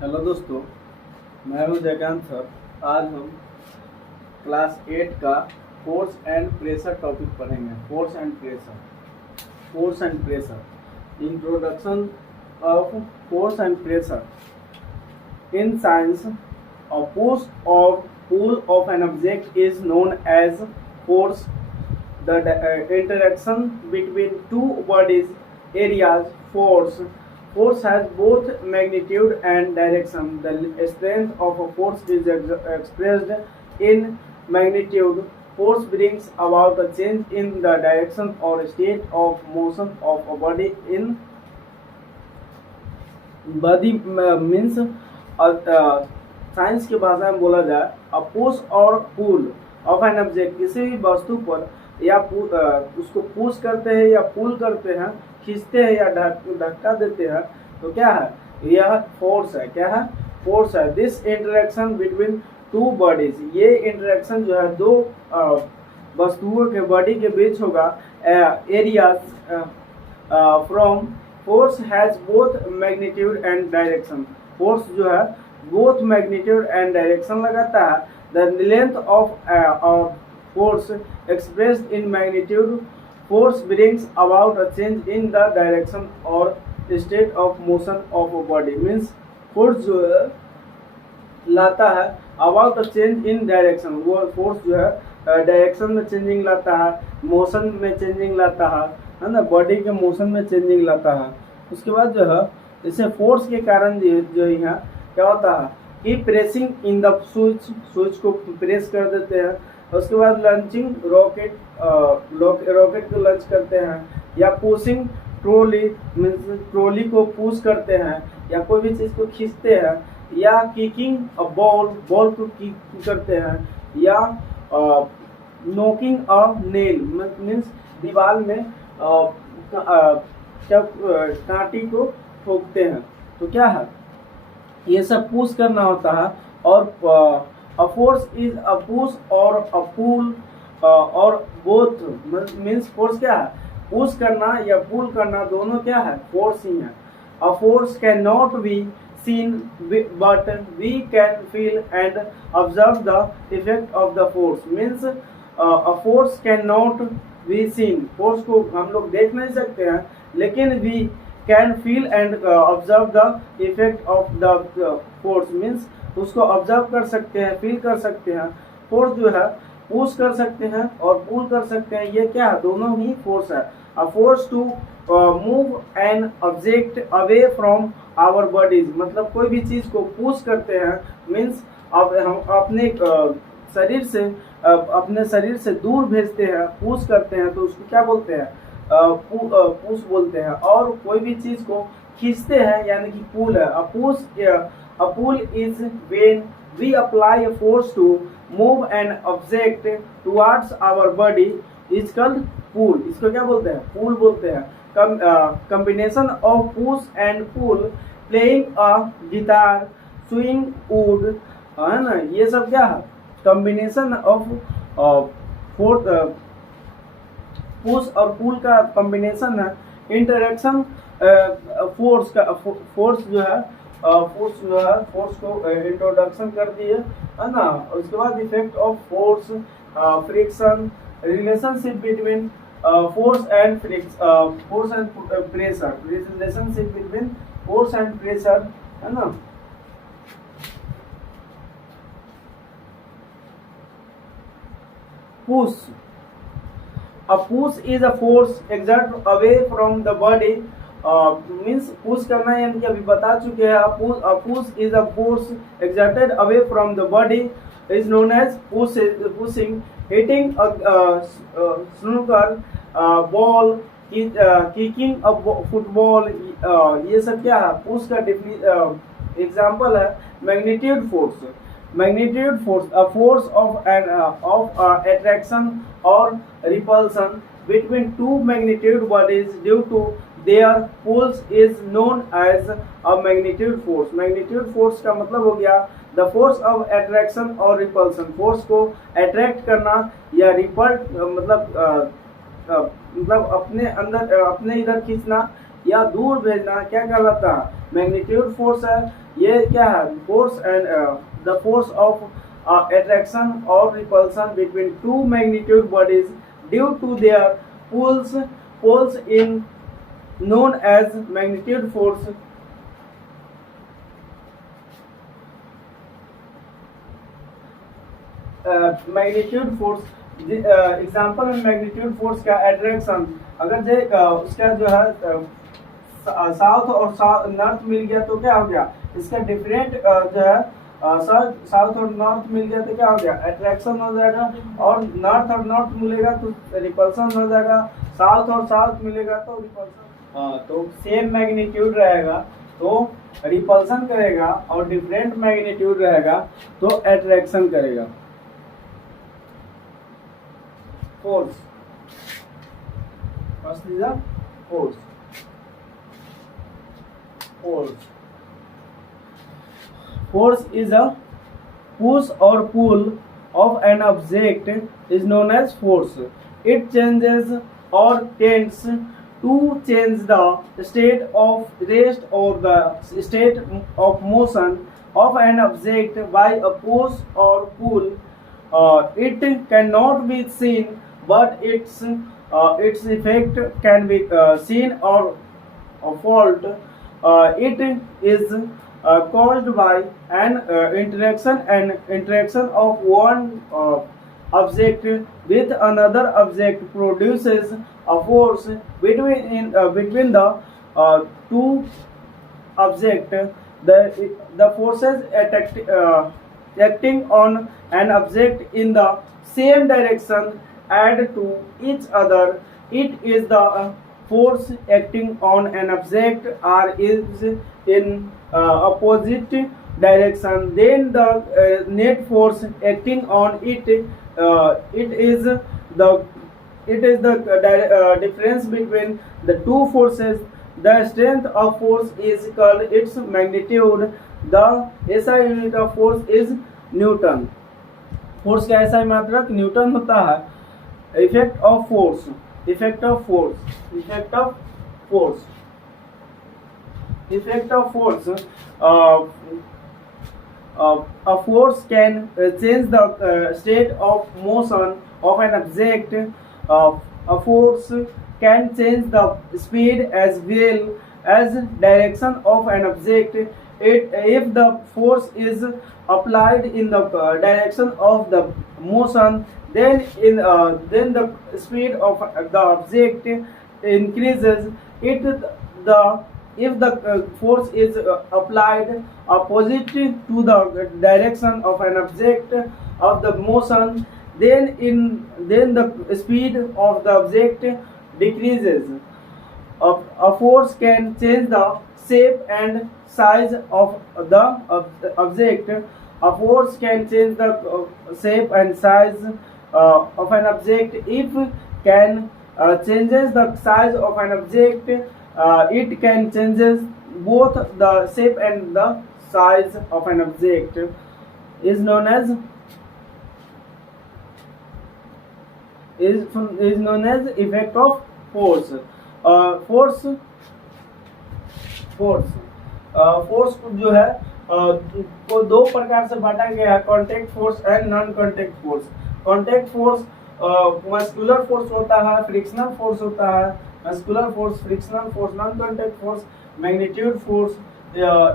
Hello दोस्तों, मैं हूं जयकांत सर। आज हम क्लास 8 का फोर्स एंड प्रेशर टॉपिक पढ़ेंगे। Force and pressure introduction of force and pressure in science. A push और pull of an object is known as force. The interaction between two bodies areas force. Force has both magnitude and direction. The strength of a force is expressed in magnitude. Force brings about a change in the direction or state of motion of a body in body means science की भाषा में बोला जाए, अ push और pull of an object, किसी भी वस्तु पर या उसको पुश करते हैं या पुल करते हैं, खींचते हैं या धक्का देते हैं, तो क्या है, यह फोर्स है। क्या है? फोर्स है। This interaction between two bodies, ये इंटरेक्शन जो है दो वस्तुओं के बॉडी के बीच होगा। Areas from force has both magnitude and direction. Force जो है बोथ मैग्नीट्यूड एंड डायरेक्शन लगाता है। The length of force expressed in magnitude. Force brings about a change in the direction or state of motion of a body. Means force जो है लाता है about a change in direction, वो force जो है direction में changing लाता है, मोशन में चेंजिंग लाता है ना, बॉडी के मोशन में चेंजिंग लाता है। उसके बाद जो है इसे फोर्स के कारण जो यहाँ क्या होता है कि प्रेसिंग इन द स्विच को प्रेस कर देते हैं। उसके बाद लंचिंग रॉकेट को लंच करते हैं, या पुशिंग ट्रॉली मीन्स ट्रॉली को पुश करते हैं, या कोई भी चीज़ को खींचते हैं, या किकिंग अ बॉल को किक करते हैं, या नोकिंग अ नेल मीन्स दीवार में कांटी को ठोकते हैं। तो क्या है, ये सब पुश करना होता है। और a force is a push or a pull और both means force क्या है, पुश करना या पुल करना, दोनों क्या है, फोर्स ही है। A force cannot be seen but we can feel and observe the effect of the force. Means a force cannot be seen, force को हम लोग देख नहीं सकते हैं, लेकिन we can feel and observe the effect of the force. Means उसको observe कर सकते हैं, फील कर सकते हैं। फोर्स जो है पुश कर सकते हैं और पुल कर सकते हैं, ये क्या है, दोनों ही फोर्स है। A force to move an object away from our bodies, मतलब कोई भी चीज को पुश करते हैं, मीन्स अब हम अपने शरीर से दूर भेजते हैं, पुश करते हैं, तो उसको क्या बोलते हैं, पुश बोलते हैं। और कोई भी चीज को खींचते हैं यानी कि पुल है। A pull is when we apply a force to move an object towards our body is called pull. इसको क्या बोलते हैं, पुल बोलते हैं। Combination of push and pull, playing a guitar, swing wood, है ना, ये सब क्या है, कॉम्बिनेशन ऑफ पुश और पुल का कॉम्बिनेशन है। इंटरेक्शन फोर्स जो है फोर्स को इंट्रोडक्शन कर दिए, है ना। उसके बाद effect of force, friction, relationship between force and pressure, relationship between force and pressure, है ना। Push, a push is a force exerted away from the body. Means push करना यानी कि अभी बता चुके हैं। Push is a force exerted away from the body is known as pushing. Hitting snooker ball, kicking a football, ये सब क्या है, पुश का एग्जाम्पल है। Magnitude force, a force of attraction or repulsion between two magnitude bodies due to their pulls is known as a magnitude force. Magnitude force का मतलब हो गया the force of attraction और repulsion. फोर्स को attract करना या रिपल्ट मतलब अपने इधर खींचना या दूर भेजना क्या कहलाता है, मैग्नीट्यूड फोर्स है। ये क्या है, force and the force of attraction or repulsion between two magnitude bodies due to their poles in known as magnitude force. Magnitude force example में मैग्नीट्यूड फोर्स का एट्रैक्शन, अगर जे उसका जो है साउथ और नॉर्थ मिल गया तो क्या हो गया, इसका डिफरेंट जो है साउथ और नॉर्थ मिल गया तो क्या हो गया, अट्रैक्शन हो जाएगा, और नॉर्थ और नॉर्थ मिलेगा तो रिपल्सन हो जाएगा, साउथ और साउथ मिलेगा तो रिपल्सन। हाँ, तो सेम मैग्नीट्यूड रहेगा तो रिपल्सन करेगा, और डिफरेंट मैग्नीट्यूड रहेगा तो अट्रैक्शन करेगा। Force, first is the force. Force is a push or pull of an object is known as force. It changes or tends to change the state of rest or the state of motion of an object by a push or pull. It cannot be seen, but its effect can be seen or felt. It is caused by an interaction of one object with another object produces a force between the two objects. The forces acting on an object in the same direction add to each other. It is the force acting on an object or is in opposite direction, then the net force acting on it, it is the difference between the two forces. The strength of force is called its magnitude. The SI unit of force is Newton. Force का SI मात्रक Newton होता है। Effect of force, effect of force. A force can change the state of motion of an object. A force can change the speed as well as direction of an object. If the force is applied in the direction of the motion, then the speed of the object increases. If the force is applied opposite to the direction of an object of the motion, then the speed of the object decreases. A force can change the shape and size of the object. A force can change the shape and size of an object. If can changes the size of an object, it can changes both the shape and the size of an object. Is known as effect of force. Force जो है को दो प्रकार से बांटा गया है, contact force and non contact force. Contact force muscular force होता है, फ्रिक्शनल फोर्स होता है। Muscular force, frictional force, non contact force, magnitude force,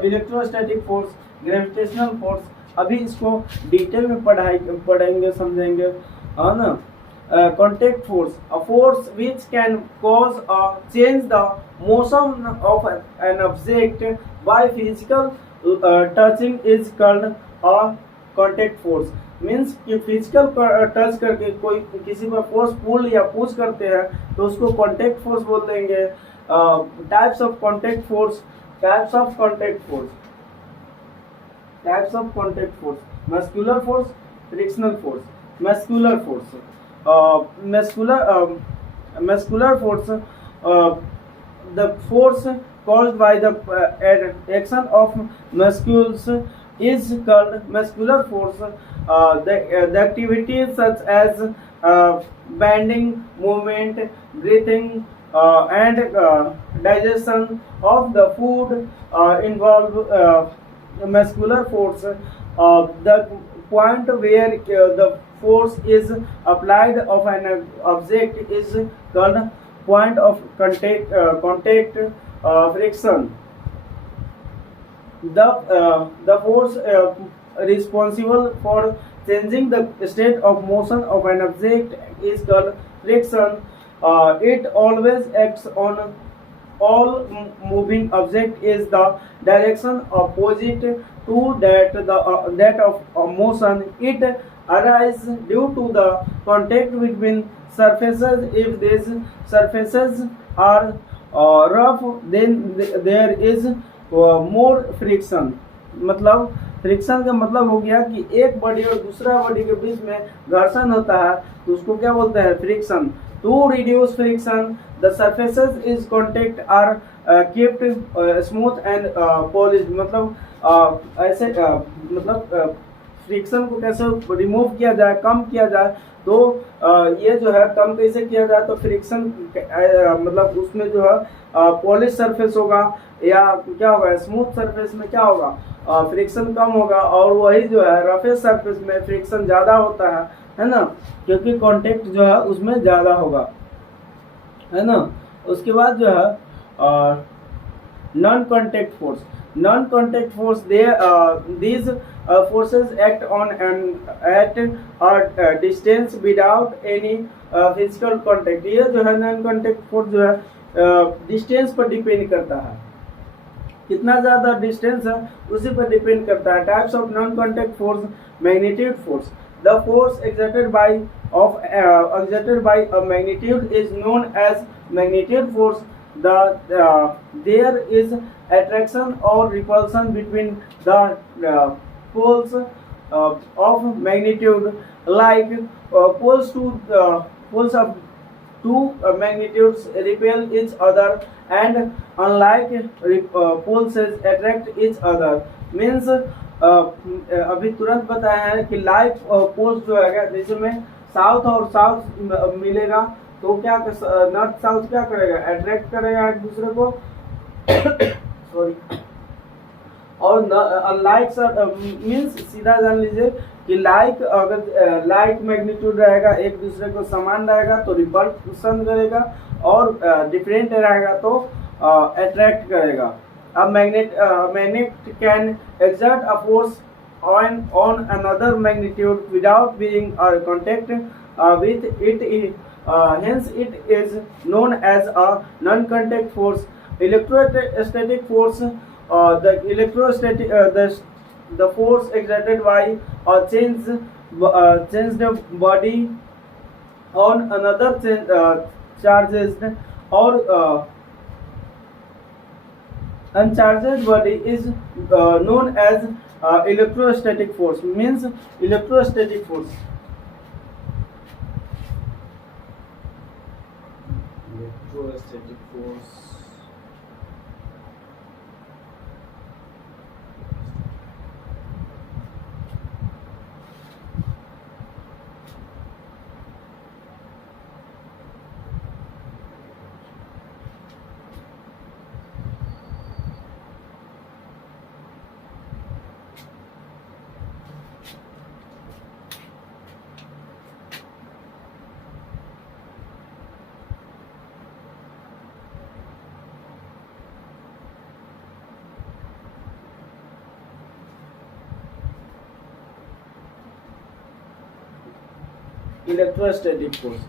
electrostatic force, gravitational force. अभी इसको डिटेल में पढ़ेंगे, समझेंगे, है ना। Contact force, a force which can cause or change the motion of an object by physical touching is called a contact force. Means कि physical touch करके कोई किसी पर फोर्स पुल या पुश करते हैं तो उसको कॉन्टैक्ट फोर्स बोल देंगे। Types of contact force, muscular force, frictional force. Muscular force, muscular force, the force caused by the action of muscles is called muscular force. The activities such as bending, movement, breathing, and digestion of the food involve muscular force. The point where the force is applied of an object is called point of contact friction. The force responsible for changing the state of motion of an object is called friction. It always acts on all moving object is the direction opposite to that of motion. It arises due to the contact between surfaces. If these surfaces are rough, then there is more friction. मतलब friction का मतलब हो गया कि एक body और दूसरा body के बीच में घर्षण होता है, तो उसको क्या बोलते हैं? Friction. To reduce friction the surfaces is contact are kept smooth and polished. मतलब ऐसे मतलब फ्रिक्शन को कैसे रिमूव किया जाए, कम किया जाए, तो ये जो है कम कैसे किया जाए, तो फ्रिक्शन मतलब उसमें जो है पॉलिश सरफेस होगा या क्या होगा, स्मूथ सरफेस में क्या होगा, फ्रिक्शन कम होगा, और वही जो है रफेस सरफेस में फ्रिक्शन ज़्यादा होता है ना, क्योंकि कांटेक्ट जो है उसमें ज़्यादा होगा, है ना. उसके बाद जो है non contact force. Non contact force these forces act on at a distance without any physical contact. ये जो है नॉन कॉन्टेक्ट फोर्स जो है डिस्टेंस पर डिपेंड करता है, कितना ज़्यादा डिस्टेंस है उसी पर डिपेंड करता है. Types of non contact force. Magnitude force. The force exerted by a magnitude is known as magnitude force. There is attraction or repulsion between the poles of magnitude, like poles of two magnitudes repel each other, and unlike poles attract each other. Means अभी तुरंत बताया है कि like poles जो है जैसे में south और साउथ मिलेगा तो क्या नॉर्थ साउथ क्या करेगा, अट्रैक्ट करेगा एक दूसरे को सॉरी. और अनलाइक मीन्स सीधा जान लीजिए कि लाइक अगर लाइक मैग्नीट्यूड रहेगा एक दूसरे को समान रहेगा तो रिपल्शन करेगा, और डिफरेंट रहेगा तो अट्रैक्ट करेगा. A magnet can exert a force on another magnitude without being in contact with it. Hence, it is known as a non-contact force. Electrostatic force. The force exerted by a changed body on another charged or uncharged body is known as electrostatic force. Means electrostatic force. Electrostatic force. Electrostatic force.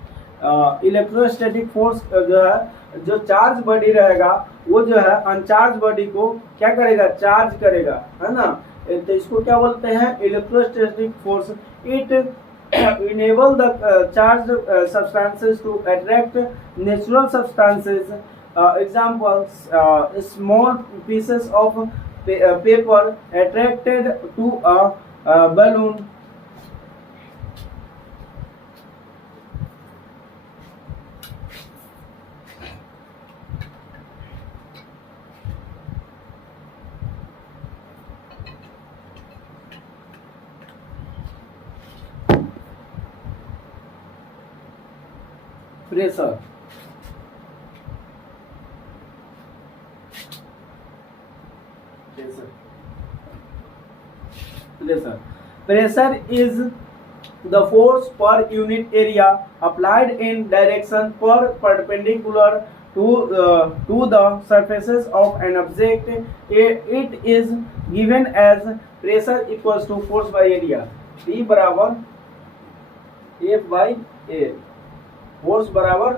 Electrostatic force जो है जो charge body रहेगा वो जो है uncharged body को क्या करेगा, चार्ज करेगा, है ना. तो इसको क्या बोलते हैं, electrostatic force. It enable the charged substances to attract natural substances. Examples: small pieces of paper attracted to a balloon. Pressure. pressure. Pressure is the force per unit area applied in direction perpendicular to the surfaces of an object. It is given as pressure equals to force by area. P बराबर F by A. Force बराबर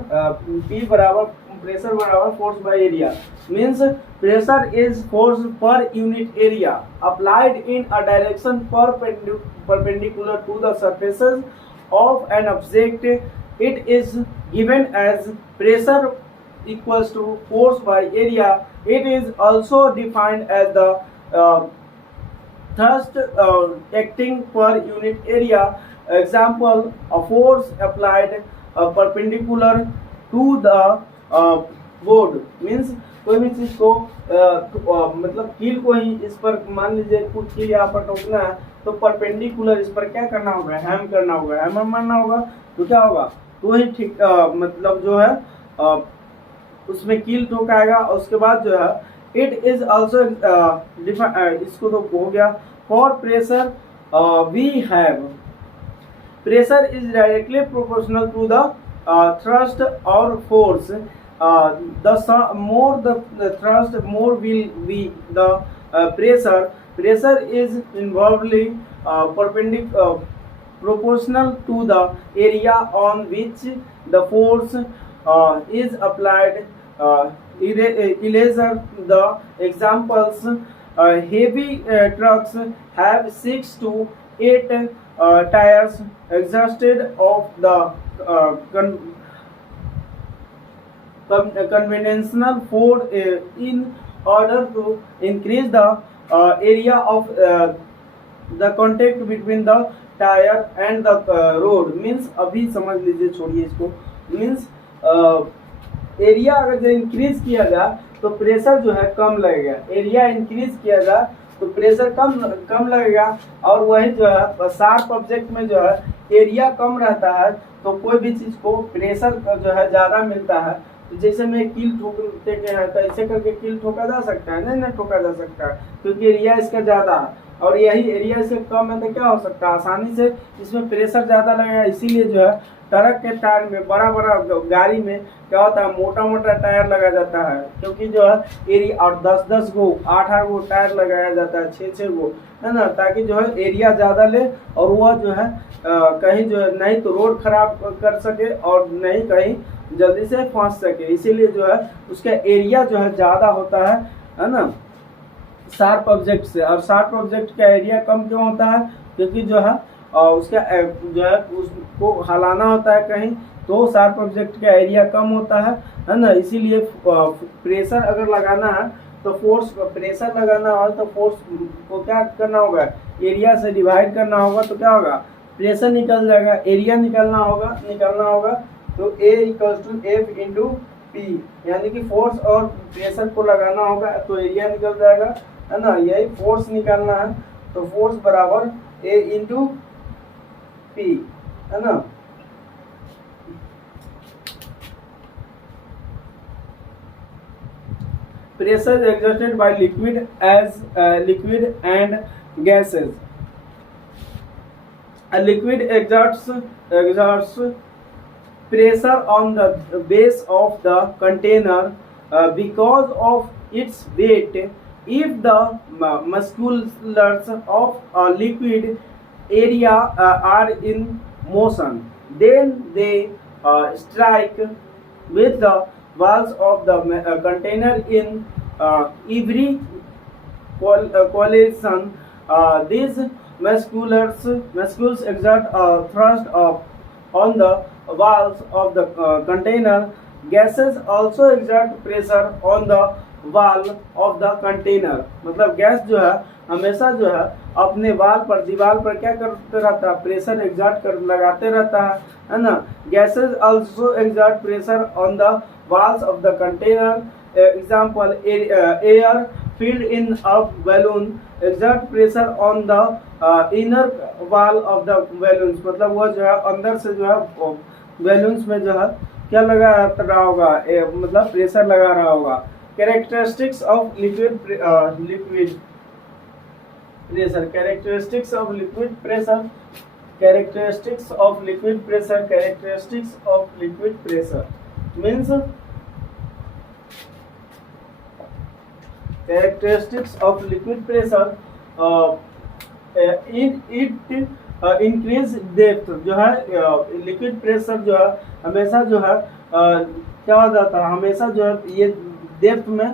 P बराबर pressure बराबर force by area means pressure is force per unit area applied in a direction perpendicular to the surfaces of an object. It is given as pressure equals to force by area. It is also defined as the thrust acting per unit area. Example, a force applied perpendicular to the board means कोई भी चीज को मतलब कील को ही इस पर मान लीजिए कुछ कील यहाँ पर ठोकना है तो परपेंडिकुलर इस पर क्या करना होगा, हैम करना होगा, हैमर मारना होगा तो क्या होगा तो ही ठीक मतलब जो है उसमें कील ठोकाएगा. और उसके बाद जो है इट इज ऑल्सो इसको तो हो गया. For pressure we have pressure is directly proportional to the thrust or force. More the thrust, more will be the pressure. Pressure is involvedly proportional to the area on which the force is applied. Eraser the examples. Heavy trucks have 6 to 8 tires exhausted of the conventional force in order to increase the area of the contact between the tire and the road. means अभी समझ लीजिए, छोड़िए इसको. means area अगर जो increase किया जाए तो प्रेशर जो है कम लगेगा. एरिया इंक्रीज किया जाए तो प्रेशर कम लगेगा. और वही जो है शार्प ऑब्जेक्ट में जो है एरिया कम रहता है तो कोई भी चीज को प्रेशर जो है ज्यादा मिलता है. तो जैसे मैं कील ठोकते के हैं तो ऐसे करके कील ठोका जा सकता है? नहीं ठोका जा सकता है क्योंकि एरिया इसका ज्यादा है. और यही एरिया इससे कम है तो क्या हो सकता है, आसानी से इसमें प्रेशर ज्यादा लगेगा. इसीलिए जो है ट्रक के टायर में बड़ा गाड़ी में क्या होता है मोटा टायर लगा जाता है क्योंकि जो है एरिया और 10 गो 8 गो टायर लगाया जाता है, 6 गो है ना, ताकि जो है एरिया ज़्यादा ले और वह जो है कहीं जो है नहीं तो रोड खराब कर सके और नहीं कहीं जल्दी से फंस सके. इसीलिए जो है उसका एरिया जो है ज़्यादा होता है ना शार्प ऑब्जेक्ट से. और शार्प ऑब्जेक्ट का एरिया कम क्यों होता है क्योंकि जो है उसका जो है उसको हलाना होता है कहीं तो शार्प ऑब्जेक्ट का एरिया कम होता है ना. इसीलिए प्रेशर अगर लगाना है तो फोर्स प्रेशर लगाना हो तो फोर्स को क्या करना होगा, एरिया से डिवाइड करना होगा. तो क्या होगा प्रेशर निकल जाएगा, एरिया निकालना होगा. तो A equals to F into P यानी कि फोर्स और प्रेशर को लगाना होगा तो एरिया निकल जाएगा है ना. यही फोर्स निकालना है तो फोर्स बराबर A इंटू P है ना. Pressure exerted by liquid and gases. A liquid exerts pressure on the base of the container because of its weight. If the musculars of a liquid area are in motion, then they strike with the walls of the container in every collision. These muscles exert a thrust on the walls of the container. Gases also exert pressure on the wall of the container. मतलब gas जो है हमेशा जो है अपने दीवार पर क्या करते रहता है, प्रेशर एग्जर्ट लगाते रहता है ना. Gases also exert pressure on the walls of the container. Example, air filled in a balloon exert pressure on the inner wall of the balloons. मतलब वो जो है अंदर से जो है बैलून्स में जो है क्या लगा रहा होगा, मतलब प्रेशर लगा रहा होगा. Characteristics of pressure. Characteristics of liquid pressure. Characteristics of liquid pressure. Characteristics of liquid pressure means characteristics of liquid pressure. In it increase depth जो है लिक्विड प्रेशर जो है हमेशा जो है क्या हो जाता है, हमेशा जो है ये डेप्थ में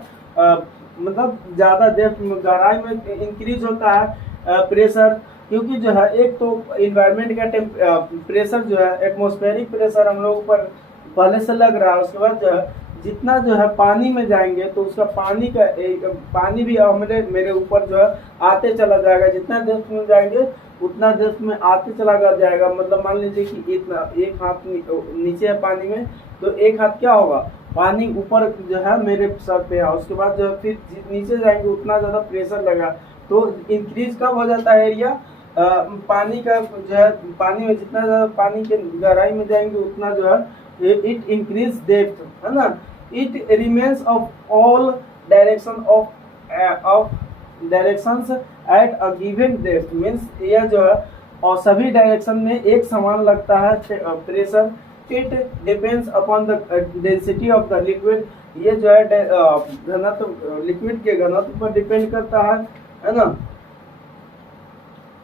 मतलब ज़्यादा डेप्थ में गहराई में इंक्रीज होता है प्रेशर, क्योंकि जो है एक तो इन्वायरमेंट का प्रेशर जो है एटमॉस्फेरिक प्रेशर हम लोग ऊपर पहले से लग रहा है, उसके बाद जो है जितना जो है पानी में जाएंगे तो उसका पानी भी मेरे ऊपर जो है आते चला जाएगा, जितना डेप्थ में जाएंगे उतना डेप्थ में आते चला जाएगा। मतलब मान लीजिए कि इतना एक हाथ नीचे है पानी में, तो एक हाथ क्या होगा, पानी ऊपर जो है मेरे सर पे है, उसके बाद जो है फिर नीचे जाएंगे उतना ज़्यादा प्रेशर लगा, तो इंक्रीज कब हो जाता है एरिया पानी का जो है, पानी में जितना ज़्यादा पानी के गहराई में जाएंगे उतना जो है इट इंक्रीज डेप्थ, है ना। It remains of all direction of directions at a given depth, means यह जो है और सभी डायरेक्शन में एक समान लगता है pressure. It depends upon the density of the liquid, ये जो है घनत्व लिक्विड के घनत्व पर डिपेंड करता है ना।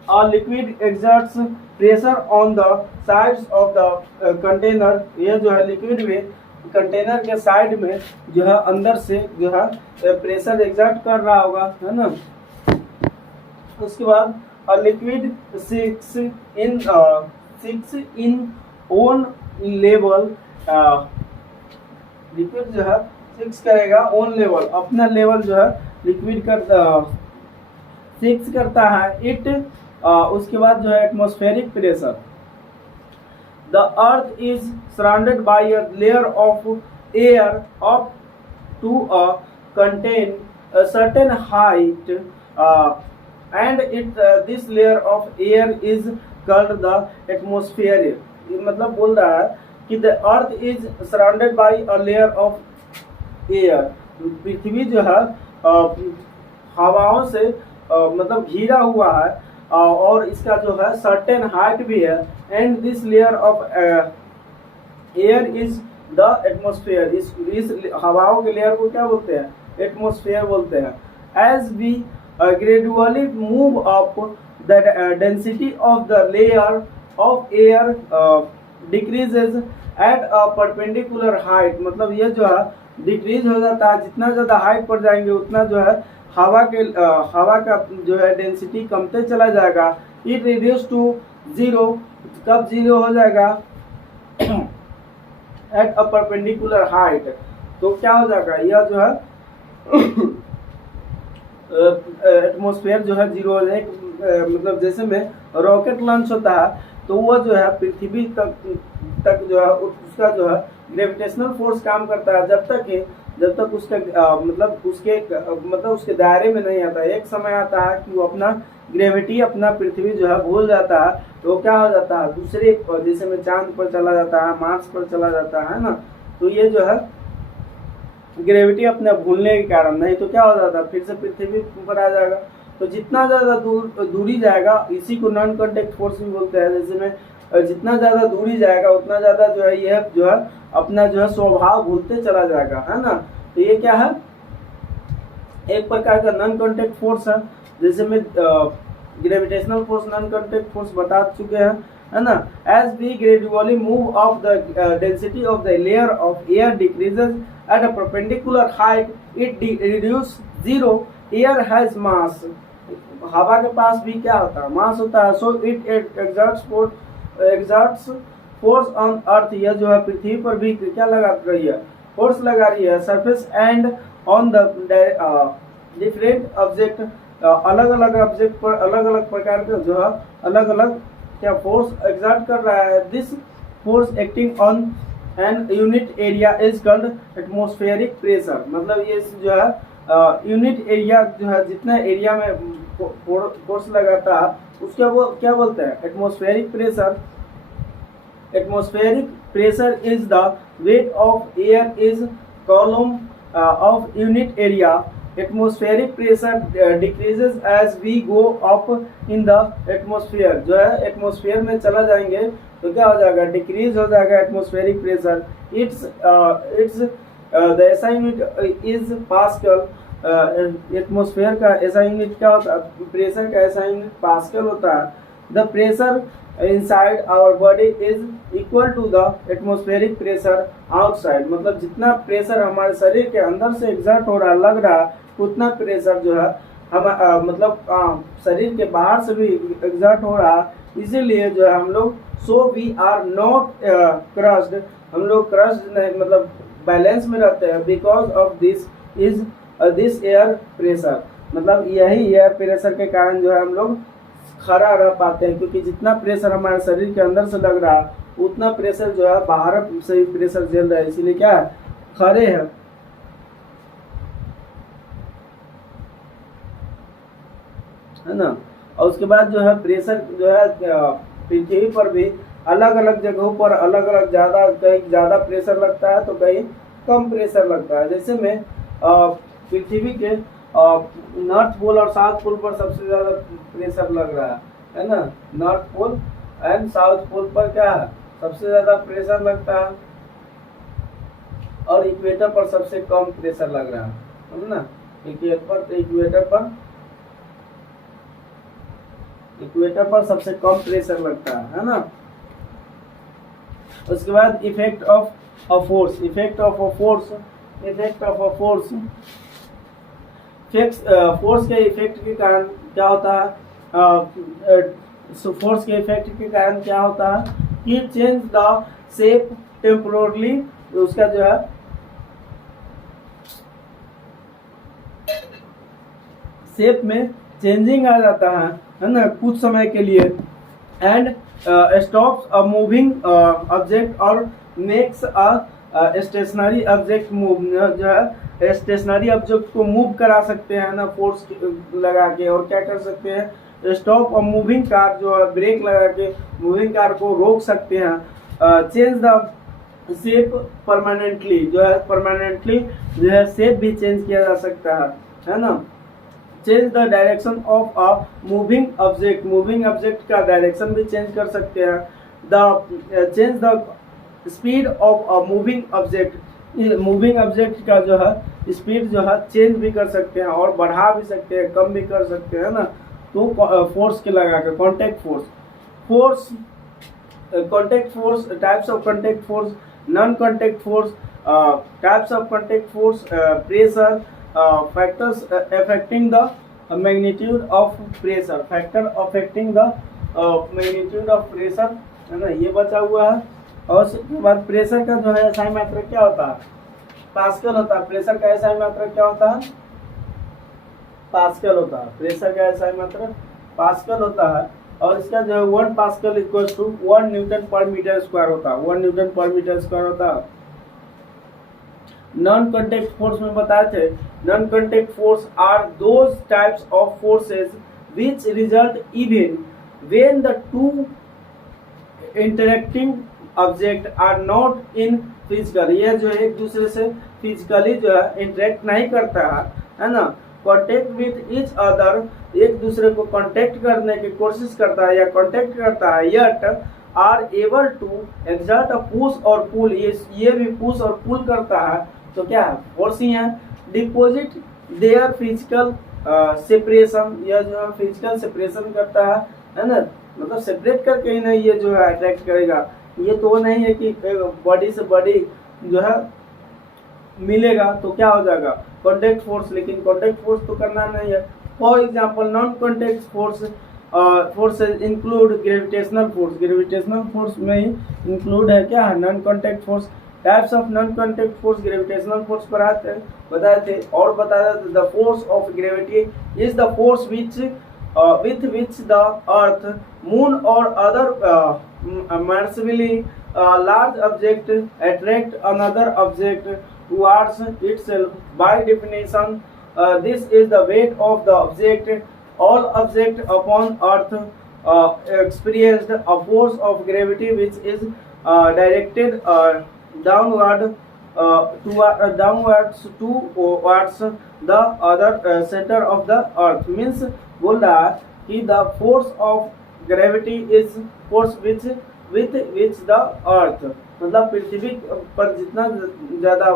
A liquid exerts pressure on the sides of the container, ये जो है लिक्विड में कंटेनर के साइड में जो है अंदर से जो है प्रेशर एग्जर्ट कर रहा होगा, है ना। उसके बाद लिक्विड सिक्स इन ओन लेवल, लिक्विड जो है फिक्स करेगा ओन लेवल, अपना लेवल जो है लिक्विड फिक्स करता है। इट उसके बाद जो है atmospheric pressure, the earth is surrounded by a layer of air up to contain a certain height and this layer of air is called the atmosphere। मतलब बोल रहा है कि the earth is surrounded by a layer of air, पृथ्वी जो है हवाओं से मतलब घिरा हुआ है और इसका जो है सर्टेन हाइट भी है, and this layer of air is the atmosphere, इस हवाओं के लेयर को क्या बोलते हैं, एटमॉस्फेयर बोलते हैं। As we gradually move up the density of the layer of air decreases at a perpendicular height, मतलब ये जो है डिक्रीज हो जाता है, जितना ज़्यादा हाइट पर जाएंगे उतना जो है हवा का जो है डेंसिटी कमते चला जाएगा। इट रिड्यूस टू जीरो, कब जीरो हो जाएगा, एट अ परपेंडिकुलर हाइट, तो क्या हो जाएगा यह जो है एटमॉस्फेयर जो है जीरो हो जाएगा। मतलब जैसे में रॉकेट लॉन्च होता है तो वह जो है पृथ्वी तक जो है उसका जो है ग्रेविटेशनल फोर्स काम करता है जब तक उसका मतलब उसके दायरे में नहीं आता है। एक समय आता है कि वो अपना ग्रेविटी अपना पृथ्वी जो है भूल जाता है, तो क्या हो जाता है दूसरे जैसे में चांद पर चला जाता है, मार्स पर चला जाता है ना, तो ये जो है ग्रेविटी अपने भूलने के कारण, नहीं तो क्या हो जाता है फिर से पृथ्वी ऊपर आ जाएगा। तो जितना ज़्यादा दूरी जाएगा, इसी को नॉन कॉन्टेक्ट फोर्स भी बोलते हैं, जैसे में जितना ज़्यादा दूरी जाएगा उतना ज़्यादा जो है यह जो है अपना जो है स्वभाव भूलते चला जाएगा, है ना। तो ये क्या है, एक प्रकार का नॉन कॉन्टेक्ट फोर्स है, जैसे में gravitational force non contact force बता चुके हैं, है ना। As we gradually move off the density of the layer of air decreases at a perpendicular height, it reduce zero, air has mass, हवा के पास भी क्या होता है, मास होता है। So it exerts force on earth, यह जो है पृथ्वी पर भी क्या लगा रही है, फोर्स लगा रही है। Surface and on the different object, अलग अलग ऑब्जेक्ट पर अलग अलग प्रकार के जो है अलग अलग क्या फोर्स एक्सर्ट कर रहा है। This force acting on an unit area is called atmospheric pressure, मतलब ये जो है यूनिट एरिया जो है जितना एरिया में फोर्स लगाता है उसका वो क्या बोलते हैं, atmospheric pressure. Atmospheric pressure is the weight of air is column of unit area atmospheric pressure decreases as we go up in the atmosphere, जो है एटमॉस्फेयर में चला जाएंगे तो क्या हो जाएगा, डिक्रीज हो जाएगा atmospheric pressure. It's the SI unit is pascal. Atmosphere का एसआई यूनिट क्या होता है, प्रेशर का एसआई यूनिट पास्कल होता है। The pressure inside our body is equal to the atmospheric pressure outside, मतलब जितना प्रेशर हमारे शरीर के अंदर से एग्जर्ट हो रहा है, लग रहा है, उतना प्रेशर जो है हम मतलब शरीर के बाहर से भी एग्जर्ट हो रहा है। इसीलिए जो है हम लोग so we are not crushed, हम लोग क्रस्ड नहीं मतलब बैलेंस में रहते हैं, because of this air pressure, मतलब यही एयर प्रेशर के कारण जो है हम लोग खड़ा रह पाते हैं, क्योंकि जितना प्रेशर हमारे शरीर के अंदर से लग रहा है उतना प्रेशर जो है बाहर से प्रेशर झेल रहा है, इसीलिए क्या है, खड़े हैं। है ना। और उसके बाद जो है प्रेशर जो है पृथ्वी पर भी अलग अलग जगहों पर अलग अलग ज्यादा, कहीं ज्यादा प्रेशर लगता है तो कहीं कम प्रेशर लगता है। जैसे में पृथ्वी के नॉर्थ पोल और साउथ पोल पर सबसे ज्यादा प्रेशर लग रहा है ना। North pole and south pole पर क्या है, सबसे ज्यादा प्रेशर लगता है, और इक्वेटर पर सबसे कम प्रेशर लग रहा है ना। इक्वेटर पर सबसे कम प्रेशर लगता है ना। उसके बाद effect of a force, force के इफेक्ट के कारण क्या होता है, फोर्स के इफेक्ट के कारण क्या होता है कि चेंज द शेप टेम्पोरली, उसका जो है शेप में चेंजिंग आ जाता है ना, कुछ समय के लिए। And stops a moving object और makes a stationary object move, जो है स्टेशनरी ऑब्जेक्ट को मूव करा सकते हैं ना फोर्स लगा के। और क्या कर सकते हैं, स्टॉप अ मूविंग कार, जो है ब्रेक लगा के मूविंग कार को रोक सकते हैं। चेंज द शेप परमानेंटली, जो है परमानेंटली जो है शेप भी चेंज किया जा सकता है ना। Change the direction of a moving object का डायरेक्शन भी चेंज कर सकते हैं। Change the speed of a moving object का जो है स्पीड जो है चेंज भी कर सकते हैं, और बढ़ा भी सकते हैं, कम भी कर सकते हैं ना। तो फोर्स के लगा के contact force, types of contact force, non contact force, types of contact force, pressure, factors affecting the magnitude of pressure, है ना, ये बचा हुआ है। और उसके बाद प्रेशर का जो है एसआई मात्रक क्या होता है, पास्कल होता है। प्रेशर का एसआई मात्रक क्या होता है, पास्कल होता है। प्रेशर का एसआई मात्रक पास्कल होता है, और इसका जो है 1 पास्कल इक्वल्स टू 1 न्यूटन पर मीटर स्क्वायर होता है, 1 न्यूटन पर मीटर स्क्वायर होता है। नॉन कॉन्टैक्ट फोर्स में बताए थे, non contact force are those types of forces which result even when the two interacting object are not in physical, ये जो है एक दूसरे से फिजिकली जो है इंटरेक्ट नहीं करता है ना। कॉन्टेक्ट विथ ईच अदर, एक दूसरे को कॉन्टेक्ट करने की कोशिश करता है या कॉन्टेक्ट करता है, yet are able to exert a push और पुल, ये भी पुश और पुल करता है, तो क्या है, फोर्स ही है। डिपोजिट देयर फिजिकल सेपरेशन, यह जो है फिजिकल सेपरेशन करता है ना, मतलब सेपरेट करके ही नहीं ये जो है अट्रैक्ट करेगा। ये तो नहीं है कि बॉडी से बॉडी जो है मिलेगा तो क्या हो जाएगा कॉन्टैक्ट फोर्स, लेकिन कॉन्टैक्ट फोर्स तो करना नहीं है। For example non contact forces include gravitational force में ही इंक्लूड है क्या, non contact force. Types of non contact force, gravitational force बताए थे और बताया the force of gravity is the force with which the earth, moon or other massively large object attract another object towards itself. By definition, this is the weight of the object. All object upon earth experienced a force of gravity which is directed downward downwards towards the other center of the earth means बोल रहा है कि the force of gravity is force with which the earth मतलब पृथ्वी पर जितना ज़्यादा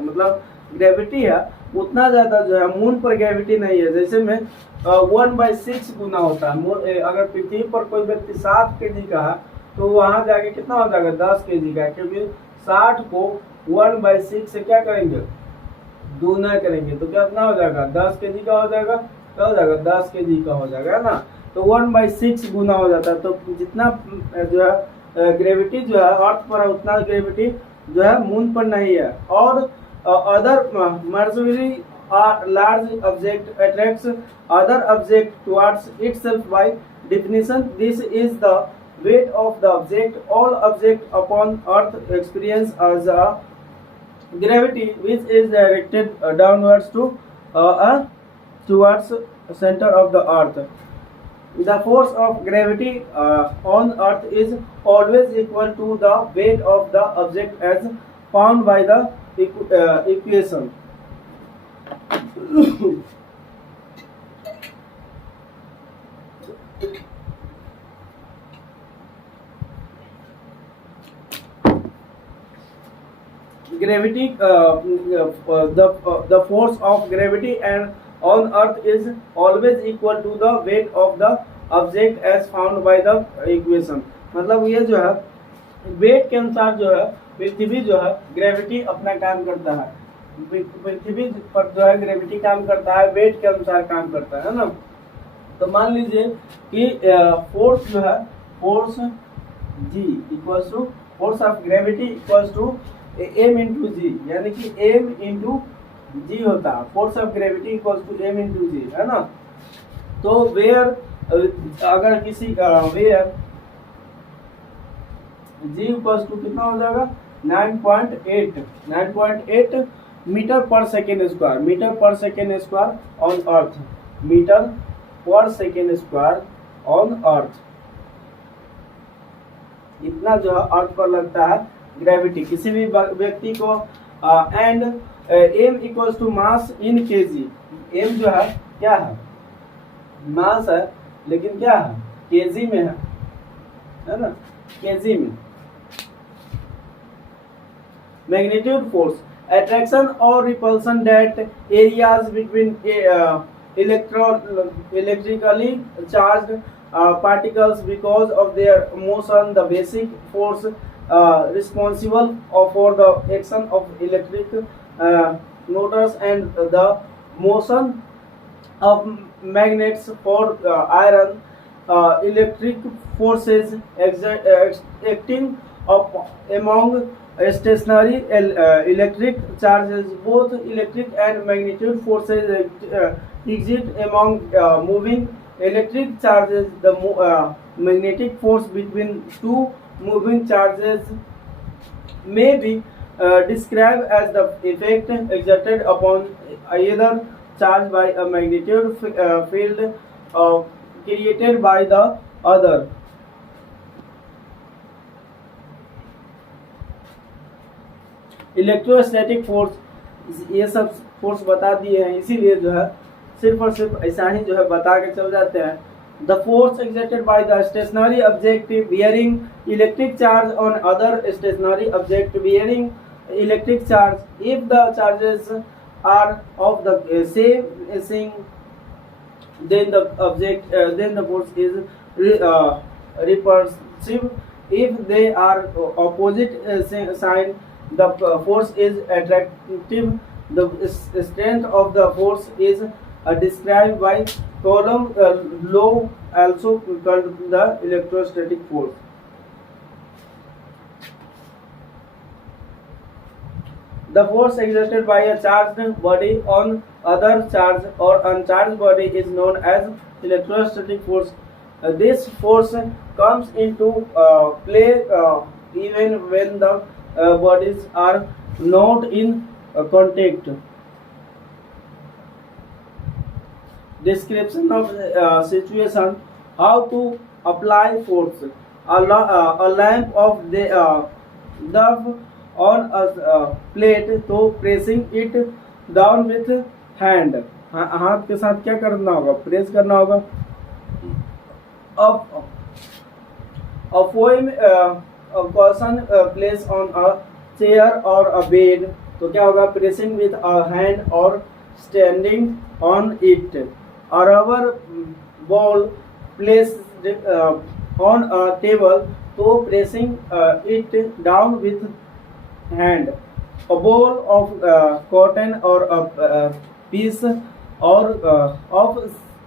मतलब gravity है उतना ज़्यादा जो है मून पर ग्रेविटी नहीं है। जैसे में 1/6 गुना होता है। अगर पृथ्वी पर कोई व्यक्ति 7 kg का है तो वहाँ जाके कितना हो जाएगा 10 kg का, क्योंकि 60 को 1/6 से क्या करेंगे गुना करेंगे तो कितना हो जाएगा 10 kg का हो जाएगा, क्या हो जाएगा 10 kg का हो जाएगा ना। तो 1/6 गुना हो जाता है। तो जितना जो है ग्रेविटी जो है अर्थ पर है उतना ग्रेविटी जो है मून पर नहीं है। और other मर्जरी large object attracts other object towards itself by definition. This is the weight of the object. All object upon earth experience as a gravity which is directed downwards to towards center of the earth. The force of gravity on earth is always equal to the weight of the object as found by the equation. Gravity, the force of gravity and on earth is always equal to the weight of the object as found by the equation. मतलब ये जो है wait के अनुसार जो है पृथ्वी जो है ग्रेविटी अपना काम करता है। पृथ्वी पर जो है ग्रेविटी काम करता है वेट के अनुसार काम करता है ना। तो मान लीजिए कि फोर्स जो है force g equals to force of gravity equals to m into g, यानी कि एम इंटू जी होता है। Force of gravity equals to m into g है ना। तो वेयर अगर किसी वेयर जी इक्वल्स टू कितना हो जाएगा 9.8 metre per second square, metre per second square on earth, metre per second square on earth. इतना जो है अर्थ पर लगता है ग्रेविटी किसी भी व्यक्ति को। And M equals to mass in kg. M जो है क्या है मास है लेकिन क्या है केजी में है ना, केजी में। Magnitude force attraction or repulsion that areas between electrically charged particles because of their motion. The basic force responsible for the action of electric motors and the motion of magnets for iron. Electric forces acting among stationary electric charges. Both electric and magnetic forces exist among moving electric charges. The magnetic force between two moving charges may be described as the effect exerted upon either charge by a magnetic field created by the other. Electrostatic force ये सब force बता दिए हैं, इसीलिए जो है सिर्फ और सिर्फ ऐसा ही जो है बता के चल जाते हैं। The force exerted by the stationary object bearing electric charge on other stationary object bearing electric charge if the charges are of the same then the object then the force is repulsive. If they are opposite sign, the force is attractive. The strength of the force is described by Coulomb law, also called the electrostatic force. The force exerted by a charged body on other charged or uncharged body is known as electrostatic force. This force comes into play even when the bodies are not in contact. Description of situation: how to apply force. A lamp of the on a plate, तो pressing it down with hand, हाथ के साथ क्या करना होगा, press करना होगा। अब a poem a person place on a chair or a bed, तो क्या होगा, pressing with a hand or standing on it, or our ball placed on a table, तो pressing it down with hand, a ball of cotton or a piece or of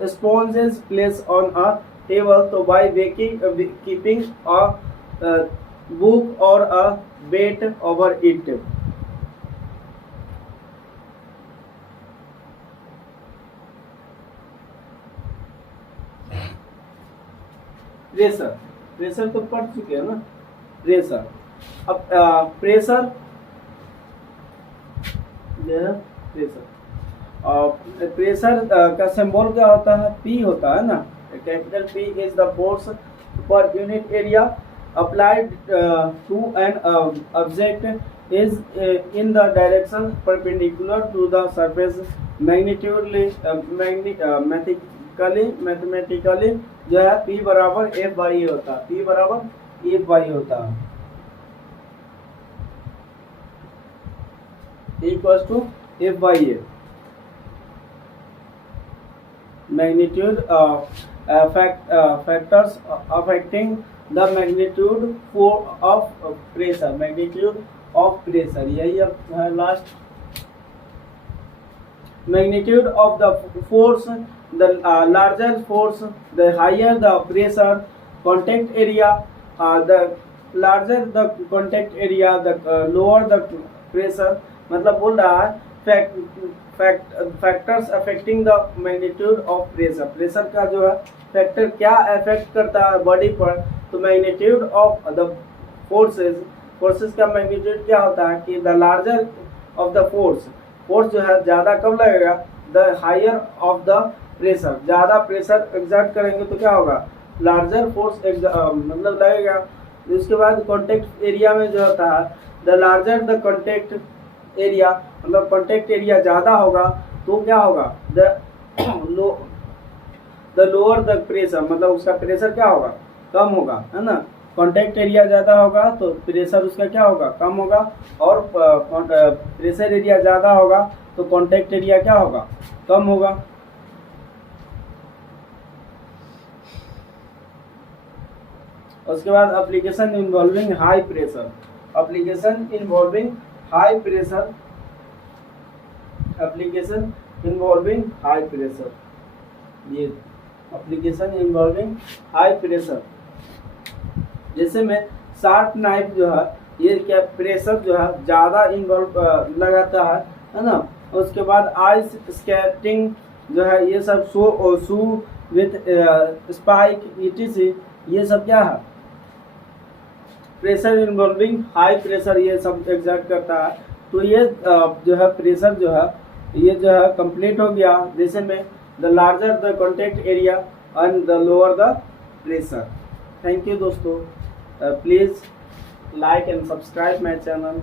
sponges placed on a table, तो by keeping a book or a weight over it। Pressure, pressure तो पढ़ चुके हैं ना, pressure. अब pressure, pressure pressure का symbol क्या होता है, पी होता है ना, capital P is the force per unit area applied to an object is in the direction perpendicular to the surface, mathematically जो है P बराबर F बाई ए होता है, P बराबर F बाई होता है, equals to F by A. Magnitude factors affecting the magnitude of pressure, magnitude of pressure, यही है last. Magnitude of the force, the larger force, the higher the pressure, contact area, the larger the contact area, the lower the pressure, मतलब बोल रहा है factors affecting the magnitude of pressure, pressure का जो है factor क्या affect करता है बॉडी पर, तो magnitude of the forces, forces का मैग्नीट्यूड क्या होता है कि the larger of the force, force जो है ज़्यादा कब लगेगा, the higher of the pressure, ज़्यादा प्रेशर एग्जर्ट करेंगे तो क्या होगा, लार्जर फोर्स मतलब लगेगा। उसके बाद कॉन्टेक्ट एरिया में जो होता है, the larger the contact area, मतलब कॉन्टेक्ट एरिया ज़्यादा होगा तो क्या होगा, द लोअर द प्रेशर, मतलब उसका प्रेशर क्या होगा, कम होगा, है ना। कॉन्टैक्ट एरिया ज़्यादा होगा तो प्रेशर उसका क्या होगा, कम होगा, और प्रेशर एरिया ज़्यादा होगा तो कॉन्टैक्ट एरिया क्या होगा, कम होगा। उसके बाद application involving high pressure, application involving high pressure, application involving high pressure, ये एप्लीकेशन इन्वॉल्विंग हाई प्रेशर, जैसे में शार्प नाइफ जो है ये क्या प्रेशर जो है ज़्यादा इन्वॉल्व लगाता है ना। उसके बाद आइस स्केटिंग जो है ये सब शू विथ स्पाइक ETC, ये सब क्या है, प्रेशर इन्वॉल्विंग हाई प्रेशर, ये सब एग्जर्ट करता है। तो ये जो है प्रेशर जो है ये जो है कंप्लीट हो गया, जैसे में the larger the contact area and the lower the pressure. Thank you दोस्तों, please like and subscribe my channel.